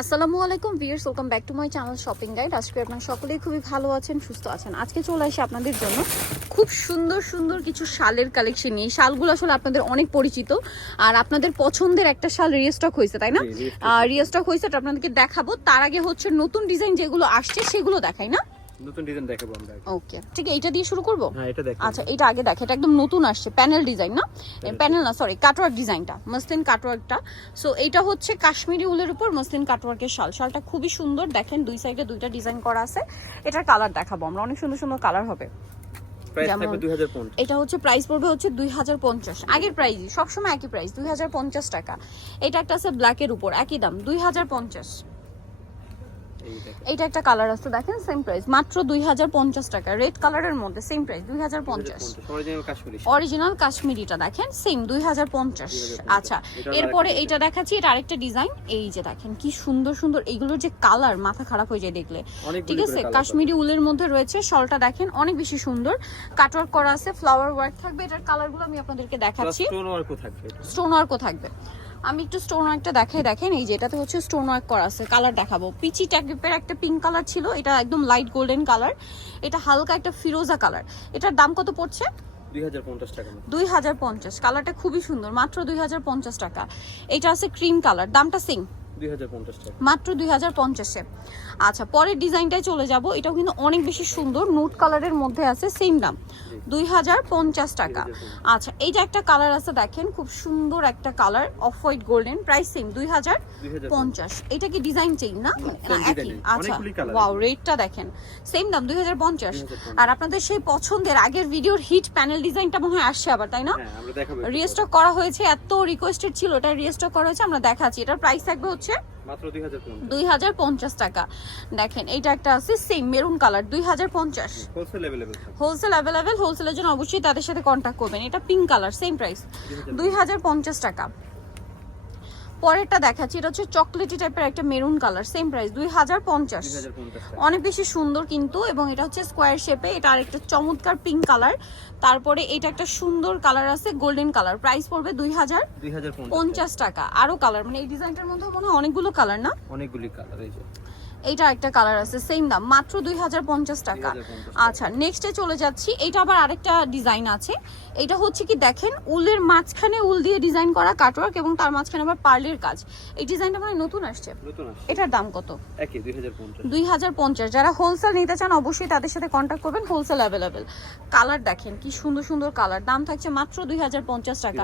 আসসালামু আলাইকুম viewers welcome back to my channel shopping guide. আজকে আপনার সকলেই খুবই ভালো আছেন সুস্থ আছেন। আজকে চলে আসি আপনাদের জন্য খুব সুন্দর সুন্দর কিছু শালের কালেকশন নিয়ে। শালগুলো আসলে আপনাদের অনেক পরিচিত আর আপনাদের পছন্দের একটা শাল রিস্টক হয়েছে তাই না? রিস্টক হয়েছে আপনাদেরকে দেখাবো। তার আগে হচ্ছে নতুন ডিজাইন যেগুলো আসছে সেগুলো দেখাই না? নতুন ডিজাইন দেখাবো আমরা ওকে ঠিক এইটা দিয়ে শুরু করব? হ্যাঁ এটা দেখো। আচ্ছা এটা আগে দেখে এটা একদম নতুন আসছে প্যানেল ডিজাইন না? প্যানেল না সরি কাটওয়ার্ক ডিজাইনটা মসলিন কাটওয়ার্কটা সো এইটা হচ্ছে কাশ্মীরি উলের উপর মসলিন কাটওয়ার্কের শাল। শালটা খুবই সুন্দর দেখেন দুই সাইডে দুইটা ডিজাইন করা আছে। এটার কালার দেখাবো আমরা অনেক সুন্দর সুন্দর কালার হবে। যেমন- থাকবে 2050 এটা হচ্ছে প্রাইস পড়বে হচ্ছে দুই হাজার পঞ্চাশ। আগের প্রাইসই সবসময় একই প্রাইস দুই হাজার পঞ্চাশ টাকা। এটা একটা আছে ব্ল্যাকের উপর একই দাম দুই হাজার পঞ্চাশ। এইটা একটা কালার আছে দেখেন সেম প্রাইস মাত্র দুই হাজার পঞ্চাশ টাকা। রেড কালারের মধ্যে সেম প্রাইস দুই হাজার পঞ্চাশ। অরিজিনাল কাশ্মীরি অরিজিনাল কাশ্মীরিটা দেখেন সেম দুই হাজার পঞ্চাশ। 2050 আচ্ছা এরপরে এইটা দেখাচ্ছি এটা আরেকটা ডিজাইন এই যে দেখেন কি সুন্দর সুন্দর এইগুলোর যে কালার মাথা খারাপ হয়ে যায় দেখলে। ঠিক আছে কাশ্মীরি উলের মধ্যে রয়েছে শলটা দেখেন অনেক বেশি সুন্দর। কাটওয়ার্ক করা আছে ফ্লাওয়ার ওয়ার্ক থাকবে এটার কালারগুলো আমি আপনাদেরকে দেখাচ্ছি। স্টোন ওয়ার্কও থাকবে। স্টোন ওয়ার্কও থাকবে। আমি একটু স্টোন ওয়ার্কটা দেখাই দেখেন এই যে এটাতে হচ্ছে স্টোন ওয়ার্ক করা আছে কালার দেখাবো। পিচি টাইপের একটা পিঙ্ক কালার ছিল এটা একদম লাইট গোল্ডেন কালার এটা হালকা একটা ফিরোজা কালার এটার দাম কত পড়ছে? 2050 টাকা। দুই হাজার পঞ্চাশ কালারটা খুবই সুন্দর মাত্র দুই হাজার পঞ্চাশ টাকা। এটা আছে ক্রিম কালার দামটা সেম 2050 টাকা মাত্র দুই হাজার পঞ্চাশে আচ্ছা পরের ডিজাইনটায় চলে যাব। এটাও কিন্তু অনেক বেশি সুন্দর। নোট কালারের মধ্যে আছে সেম দাম। দুই হাজার পঞ্চাশ টাকা। আচ্ছা এই যে একটা কালার আছে দেখেন খুব সুন্দর একটা colour off white golden price same দুই হাজার পঞ্চাশ। এটা কি ডিজাইন চেইন না? একই। আচ্ছা ওয়াও রেটটা দেখেন। সেম দাম দুই হাজার পঞ্চাশ। আর আপনাদের সেই পছন্দের আগের ভিডিওর হিট প্যানেল ডিজাইনটা মনে হয় আসছে আবার তাই না? হ্যাঁ রিস্টক করা হয়েছে এত রিকোয়েস্টেড ছিল এটা রিস্টক করা হয়েছে আমরা দেখাচ্ছি। এটার প্রাইস থাকবে হচ্ছে হচ্ছে দুই হাজার পঞ্চাশ। টাকা। দেখেন এইটা একটা আছে সেম মেরুন কালার দুই হাজার পঞ্চাশ। হোলসেল অ্যাভেলেবেল হোলসেলের জন্য অবশ্যই তাদের সাথে কন্ট্যাক্ট করবেন। এটা পিঙ্ক কালার সেম প্রাইস দুই হাজার পঞ্চাশ টাকা। পরেরটা দেখাচ্ছি এটা হচ্ছে চকলেটি টাইপের একটা মেরুন কালার সেম প্রাইস দুই হাজার পঞ্চাশ। অনেক বেশি সুন্দর কিন্তু এবং এটা হচ্ছে স্কোয়ার শেপে এটা আরেকটা চমৎকার পিঙ্ক কালার তারপরে এটা একটা সুন্দর কালার আছে গোল্ডেন কালার প্রাইস পড়বে দুই হাজার পঞ্চাশ টাকা। আরও কালার মানে এই ডিজাইনটার মধ্যে মনে হয় অনেকগুলো কালার না? অনেকগুলি কালার এই যে। এইটা একটা কালার আছে সেম দাম মাত্র দুই হাজার পঞ্চাশ টাকা। আচ্ছা নেক্সটে চলে যাচ্ছি এটা আবার আরেকটা ডিজাইন আছে। এটা হচ্ছে কি দেখেন উলের মাঝখানে উল দিয়ে ডিজাইন করা কাটওয়ার্ক এবং তার মাঝখানে আবার পার্লের কাজ। এই ডিজাইনটা মানে নতুন আসছে। এটার দাম কত? দুই হাজার পঞ্চাশ। যারা হোলসেল নিতে চান অবশ্যই তাদের সাথে কন্ট্যাক্ট করবেন হোলসেল অ্যাভেলেবেল কালার দেখেন কি সুন্দর সুন্দর কালার দাম থাকছে মাত্র দুই হাজার পঞ্চাশ টাকা।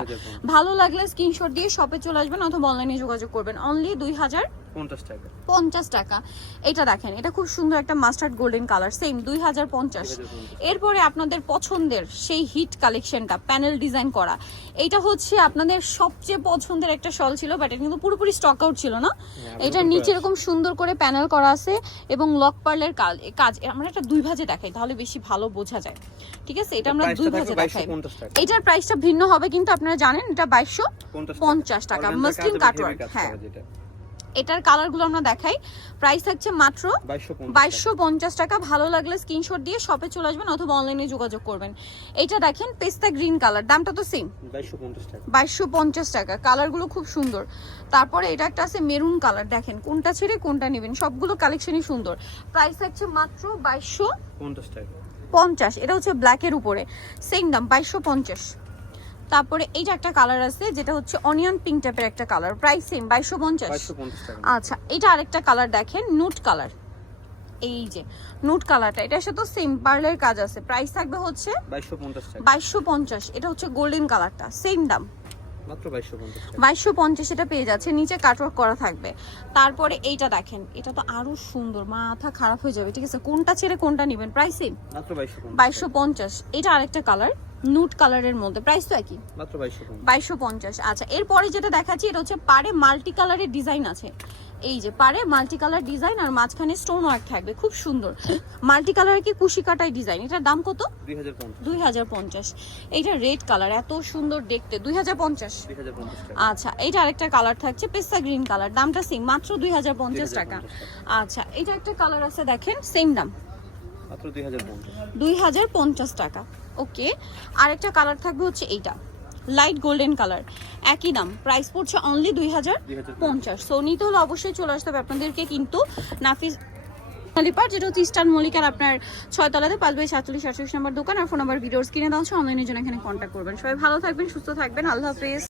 ভালো লাগলে স্ক্রিনশট দিয়ে শপে চলে আসবেন অথবা অনলাইনে যোগাযোগ করবেন। অনলি দুই হাজার 50 টাকা। পঞ্চাশ টাকা। এটা দেখেন এটা খুব সুন্দর একটা মাস্টার্ড গোল্ডেন কালার সেম দুই হাজার পঞ্চাশ। 2050 এরপরে আপনাদের পছন্দের সেই হিট কালেকশনটা প্যানেল ডিজাইন করা। এটা হচ্ছে আপনাদের সবচেয়ে পছন্দের একটা শল ছিল বাট এটা কিন্তু পুরোপুরি স্টক আউট ছিল না। হ্যাঁ, এটার নিচে এরকম সুন্দর করে প্যানেল করা আছে এবং লক পার্লের কাজ আমরা একটা দুই ভাজে দেখাই তাহলে বেশি ভালো বোঝা যায়। ঠিক আছে? এটা আমরা দুই ভাজে দেখাই। এটার প্রাইসটা ভিন্ন হবে কিন্তু আপনারা জানেন এটা বাইশশো পঞ্চাশ টাকা, Organza মুসলিম কাটওয়ার্ক, হ্যাঁ। এটার কালারগুলো আমরা দেখাই। প্রাইস থাকছে মাত্র 2250 বাইশশো পঞ্চাশ টাকা। ভালো লাগলে স্ক্রিনশট দিয়ে শপে চলে আসবেন অথবা অনলাইনে যোগাযোগ করবেন। এটা দেখেন পেস্তা গ্রিন কালার দামটা তো সেম 2250 বাইশশো পঞ্চাশ টাকা। কালারগুলো খুব সুন্দর। তারপরে এটা একটা আছে মেরুন কালার দেখেন কোনটা ছেড়ে কোনটা নেবেন। সবগুলো কালেকশনই সুন্দর। প্রাইস থাকছে মাত্র বাইশশো 50 টাকা। পঞ্চাশ। এটা হচ্ছে ব্ল্যাকের উপরে। সেম দাম বাইশশো পঞ্চাশ। তারপরে এইটা একটা কালার আছে যেটা হচ্ছে অনিয়ন পিঙ্ক টাইপের একটা কালার প্রাইস সেম বাইশশো পঞ্চাশ। আচ্ছা এটা আরেকটা কালার দেখেন নুট কালার এই যে নুট কালারটা এটার সাথে সেম পার্লের কাজ আছে। প্রাইস থাকবে হচ্ছে 2250 টাকা। বাইশশো পঞ্চাশ এটা হচ্ছে গোল্ডেন কালারটা সেম দাম। মাত্র 2250 টাকা। বাইশশো পঞ্চাশ এটা পেয়ে যাচ্ছে নিচে কাটওয়ার্ক করা থাকবে। তারপরে এইটা দেখেন এটা তো আরও সুন্দর মাথা খারাপ হয়ে যাবে ঠিক আছে? কোনটা ছেড়ে কোনটা নেবেন? প্রাইস সেম বাইশশো পঞ্চাশ এটা আরেকটা কালার নুট কালারের মধ্যে। প্রাইস তো একই। মাত্র 2250 বাইশশো পঞ্চাশ। আচ্ছা এরপরে যেটা দেখাচ্ছি এটা হচ্ছে পাড়ে মাল্টি কালারের ডিজাইন আছে। এই যে পাড়ে মাল্টি কালার ডিজাইন আর মাঝখানে স্টোন ওয়ার্ক থাকবে খুব সুন্দর। মাল্টি কালার কি কুশি কাটাই ডিজাইন? এটার দাম কত? 2050 দুই হাজার পঞ্চাশ। এইটা রেড কালার এত সুন্দর দেখতে। দুই হাজার পঞ্চাশ। 2050 আচ্ছা এইটা আরেকটা কালার থাকছে পেস্তা গ্রিন কালার দামটা সেম মাত্র দুই হাজার পঞ্চাশ টাকা। আচ্ছা এটা একটা কালার আছে দেখেন সেম দাম। মাত্র 2050 দুই হাজার পঞ্চাশ টাকা। ওকে। আরেকটা কালার থাকবে হচ্ছে এইটা। লাইট গোল্ডেন কালার একই দাম। প্রাইস পড়ছে অনলি দুই হাজার পঞ্চাশ। সো নিতে হলে অবশ্যই চলে আসতে হবে আপনাদেরকে কিন্তু নাফিস মলিপার যেটা হচ্ছে ইস্টার্ন মলিকার আপনার ছয়তলাতে পাঁচ বাই সাতচল্লিশ আটচল্লিশ নম্বর দোকান আর ফোন নাম্বার ভিডিওস কিনে দেওয়া হচ্ছে অনলাইনের জন্য এখানে কন্ট্যাক্ট করবেন। সবাই ভালো থাকবেন সুস্থ থাকবেন। আল্লাহ হাফিজ।